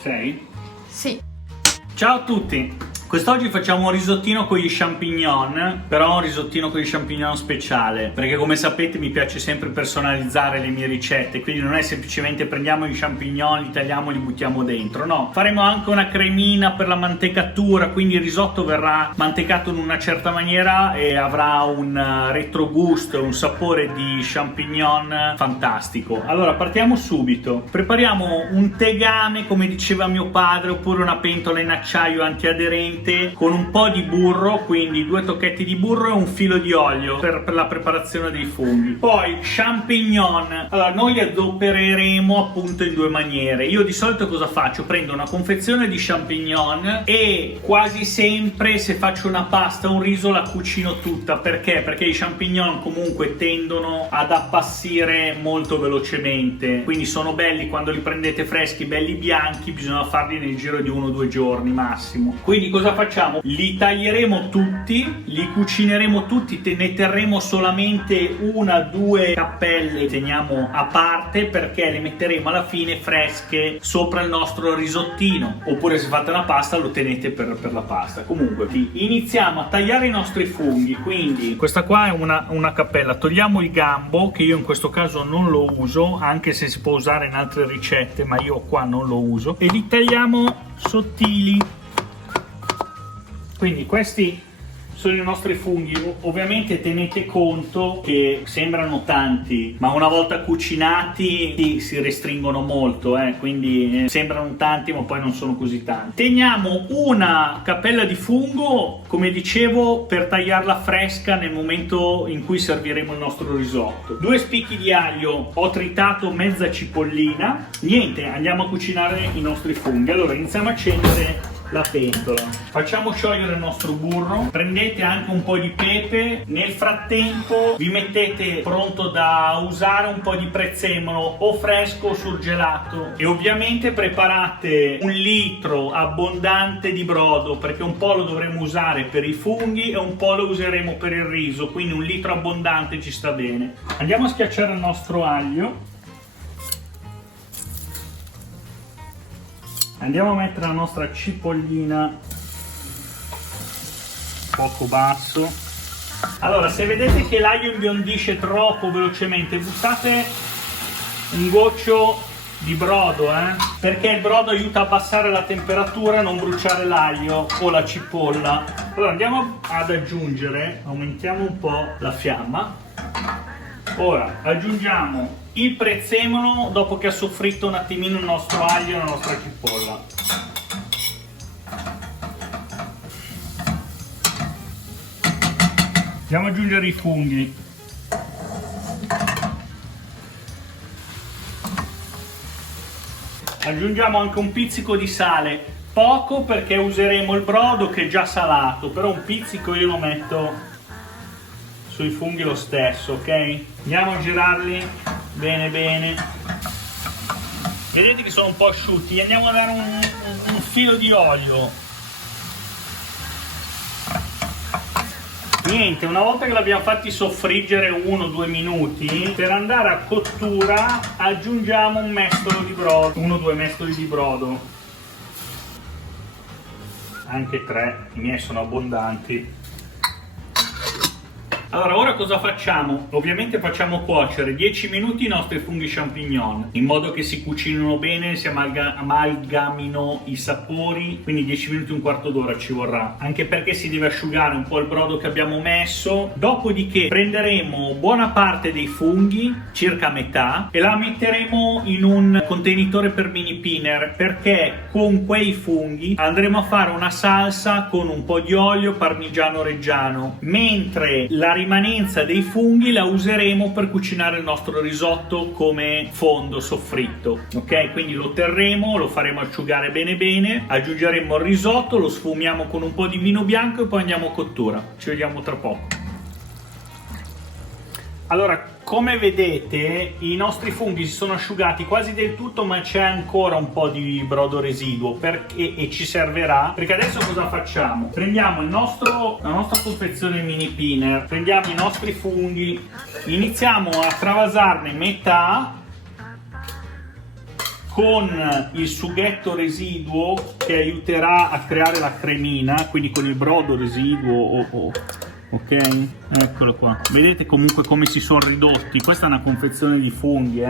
Sei? Sì. Ciao a tutti! Quest'oggi facciamo un risottino con gli champignon, però un risottino con gli champignon speciale, perché come sapete mi piace sempre personalizzare le mie ricette, quindi non è semplicemente prendiamo i champignon, li tagliamo e li buttiamo dentro, no. Faremo anche una cremina per la mantecatura, quindi il risotto verrà mantecato in una certa maniera e avrà un retrogusto, un sapore di champignon fantastico. Allora partiamo subito. Prepariamo un tegame, come diceva mio padre, oppure una pentola in acciaio antiaderente con un po' di burro, quindi 2 tocchetti di burro e un filo di olio per la preparazione dei funghi. Poi champignon, allora noi li adopereremo appunto in 2 maniere. Io di solito cosa faccio? Prendo una confezione di champignon e quasi sempre, se faccio una pasta o un riso, la cucino tutta. Perché? Perché i champignon comunque tendono ad appassire molto velocemente, quindi sono belli quando li prendete freschi, belli bianchi, bisogna farli nel giro di 1 o 2 giorni massimo. Quindi cosa facciamo? Li taglieremo tutti, li cucineremo tutti, ne terremo solamente 1 o 2 cappelle, teniamo a parte perché le metteremo alla fine fresche sopra il nostro risottino, oppure se fate una pasta lo tenete per la pasta. Comunque iniziamo a tagliare i nostri funghi. Quindi questa qua è una cappella, togliamo il gambo, che io in questo caso non lo uso, anche se si può usare in altre ricette, ma io qua non lo uso, e li tagliamo sottili. Quindi questi sono i nostri funghi. Ovviamente tenete conto che sembrano tanti, ma una volta cucinati si restringono molto, quindi sembrano tanti ma poi non sono così tanti. Teniamo una cappella di fungo, come dicevo, per tagliarla fresca nel momento in cui serviremo il nostro risotto. 2 spicchi di aglio, ho tritato mezza cipollina. Niente, andiamo a cucinare i nostri funghi. Allora iniziamo a accendere la pentola, facciamo sciogliere il nostro burro, prendete anche un po' di pepe, nel frattempo vi mettete pronto da usare un po' di prezzemolo o fresco o surgelato e ovviamente preparate 1 litro abbondante di brodo, perché un po' lo dovremo usare per i funghi e un po' lo useremo per il riso, quindi 1 litro abbondante ci sta bene. Andiamo a schiacciare il nostro aglio. Andiamo a mettere la nostra cipollina fuoco basso. Allora, se vedete che l'aglio imbiondisce troppo velocemente, buttate un goccio di brodo, perché il brodo aiuta a abbassare la temperatura e non bruciare l'aglio o la cipolla. Allora andiamo ad aggiungere, aumentiamo un po' la fiamma. Ora aggiungiamo il prezzemolo dopo che ha soffritto un attimino il nostro aglio e la nostra cipolla. Andiamo ad aggiungere i funghi. Aggiungiamo anche un pizzico di sale, poco perché useremo il brodo che è già salato, però un pizzico io lo metto sui funghi lo stesso, ok? Andiamo a girarli bene bene. Vedete che sono un po' asciutti, gli andiamo a dare un filo di olio. Niente, una volta che l'abbiamo fatti soffriggere 1 o 2 minuti, per andare a cottura aggiungiamo un mestolo di brodo, 1 o 2 mestoli di brodo, anche 3, i miei sono abbondanti. Allora, ora cosa facciamo? Ovviamente facciamo cuocere 10 minuti i nostri funghi champignon, in modo che si cucinino bene, si amalgamino i sapori, quindi 10 minuti, un quarto d'ora ci vorrà, anche perché si deve asciugare un po' il brodo che abbiamo messo. Dopodiché prenderemo buona parte dei funghi, circa metà, e la metteremo in un contenitore per mini pinner, perché con quei funghi andremo a fare una salsa con un po' di olio parmigiano reggiano, mentre la rimanenza dei funghi la useremo per cucinare il nostro risotto come fondo soffritto, ok? Quindi lo terremo, lo faremo asciugare bene bene, aggiungeremo il risotto, lo sfumiamo con un po' di vino bianco e poi andiamo a cottura. Ci vediamo tra poco. Allora, come vedete, i nostri funghi si sono asciugati quasi del tutto, ma c'è ancora un po' di brodo residuo e ci servirà, perché adesso cosa facciamo? Prendiamo la nostra confezione mini pinner, prendiamo i nostri funghi, iniziamo a travasarne metà con il sughetto residuo che aiuterà a creare la cremina, quindi con il brodo residuo ok, eccolo qua. Vedete comunque come si sono ridotti. Questa è una confezione di funghi,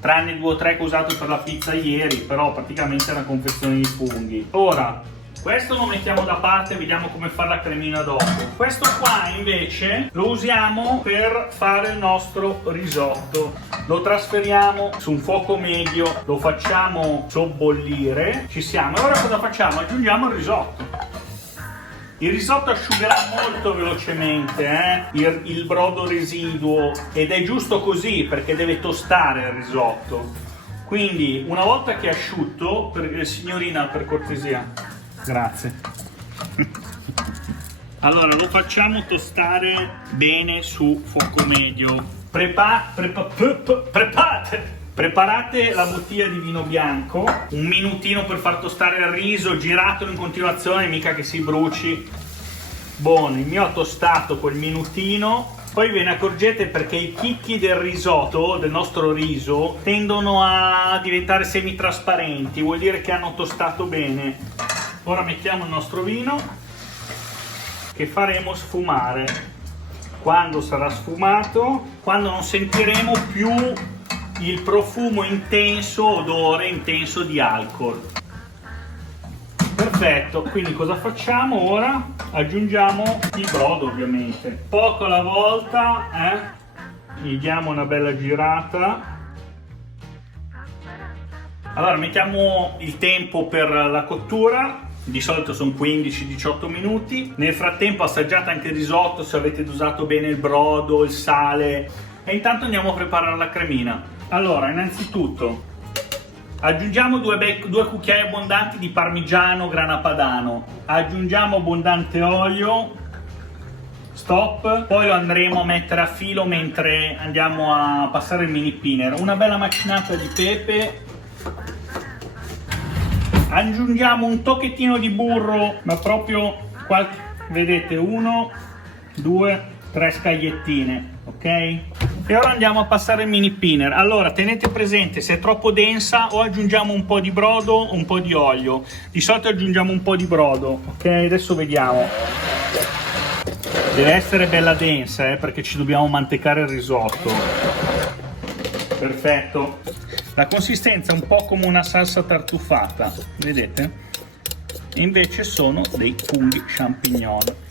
tranne 2 o 3 che ho usato per la pizza ieri, però praticamente è una confezione di funghi. Ora, questo lo mettiamo da parte e vediamo come fare la cremina dopo. Questo qua invece lo usiamo per fare il nostro risotto. Lo trasferiamo su un fuoco medio, lo facciamo sobbollire, ci siamo. E ora cosa facciamo? Aggiungiamo il risotto. Il risotto asciugherà molto velocemente il brodo residuo, ed è giusto così perché deve tostare il risotto. Quindi una volta che è asciutto, signorina, per cortesia, grazie. Allora lo facciamo tostare bene su fuoco medio. Preparate la bottiglia di vino bianco, un minutino per far tostare il riso, giratelo in continuazione, mica che si bruci. Buono, il mio ha tostato quel minutino. Poi ve ne accorgete perché i chicchi del risotto, del nostro riso, tendono a diventare semitrasparenti, vuol dire che hanno tostato bene. Ora mettiamo il nostro vino che faremo sfumare. Quando sarà sfumato, quando non sentiremo più il profumo intenso, odore intenso di alcol. Perfetto, quindi cosa facciamo ora? Aggiungiamo il brodo, ovviamente. Poco alla volta, gli diamo una bella girata. Allora mettiamo il tempo per la cottura. Di solito sono 15-18 minuti. Nel frattempo assaggiate anche il risotto se avete dosato bene il brodo, il sale. E intanto andiamo a preparare la cremina. Allora, innanzitutto aggiungiamo 2 cucchiai abbondanti di parmigiano grana padano, aggiungiamo abbondante olio, stop, poi lo andremo a mettere a filo mentre andiamo a passare il mini pinner, una bella macinata di pepe, aggiungiamo un tocchettino di burro, ma proprio vedete, 1, 2, 3 scagliettine, ok? E ora andiamo a passare il mini pinner. Allora tenete presente, se è troppo densa o aggiungiamo un po' di brodo o un po' di olio. Di solito aggiungiamo un po' di brodo, ok? Adesso vediamo. Deve essere bella densa, perché ci dobbiamo mantecare il risotto. Perfetto. La consistenza è un po' come una salsa tartufata, vedete? E invece sono dei funghi champignon.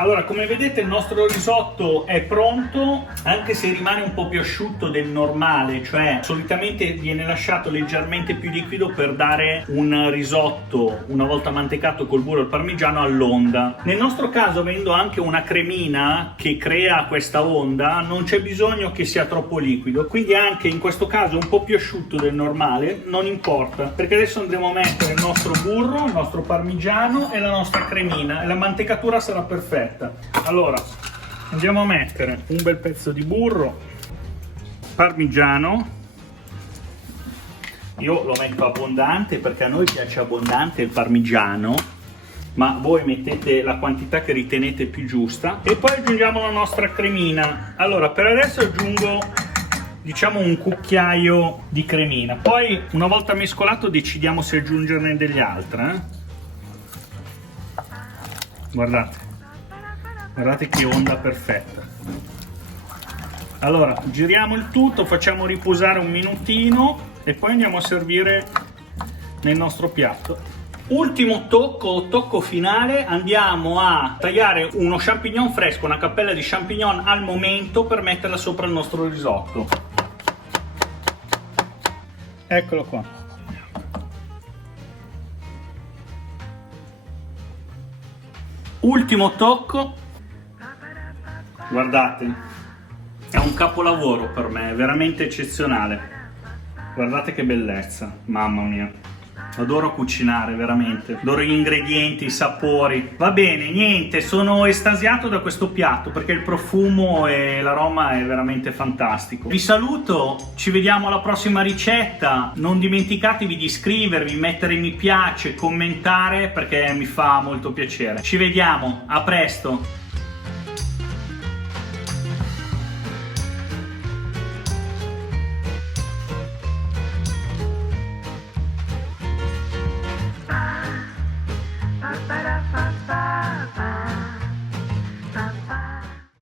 Allora, come vedete il nostro risotto è pronto, anche se rimane un po' più asciutto del normale, cioè solitamente viene lasciato leggermente più liquido per dare un risotto, una volta mantecato col burro e il parmigiano, all'onda. Nel nostro caso, avendo anche una cremina che crea questa onda, non c'è bisogno che sia troppo liquido, quindi anche in questo caso un po' più asciutto del normale, non importa, perché adesso andremo a mettere il nostro burro, il nostro parmigiano e la nostra cremina e la mantecatura sarà perfetta. Allora andiamo a mettere un bel pezzo di burro, parmigiano, io lo metto abbondante perché a noi piace abbondante il parmigiano, ma voi mettete la quantità che ritenete più giusta, e poi aggiungiamo la nostra cremina. Allora per adesso aggiungo diciamo un cucchiaio di cremina, poi una volta mescolato decidiamo se aggiungerne degli altri, Guardate che onda perfetta. Allora giriamo il tutto, facciamo riposare un minutino e poi andiamo a servire nel nostro piatto. Ultimo tocco finale, andiamo a tagliare uno champignon fresco, una cappella di champignon al momento, per metterla sopra il nostro risotto. Eccolo qua. Ultimo tocco. Guardate, è un capolavoro per me, è veramente eccezionale. Guardate che bellezza, mamma mia. Adoro cucinare, veramente. Adoro gli ingredienti, i sapori. Va bene, niente, sono estasiato da questo piatto perché il profumo e l'aroma è veramente fantastico. Vi saluto, ci vediamo alla prossima ricetta. Non dimenticatevi di iscrivervi, mettere mi piace, commentare perché mi fa molto piacere. Ci vediamo, a presto!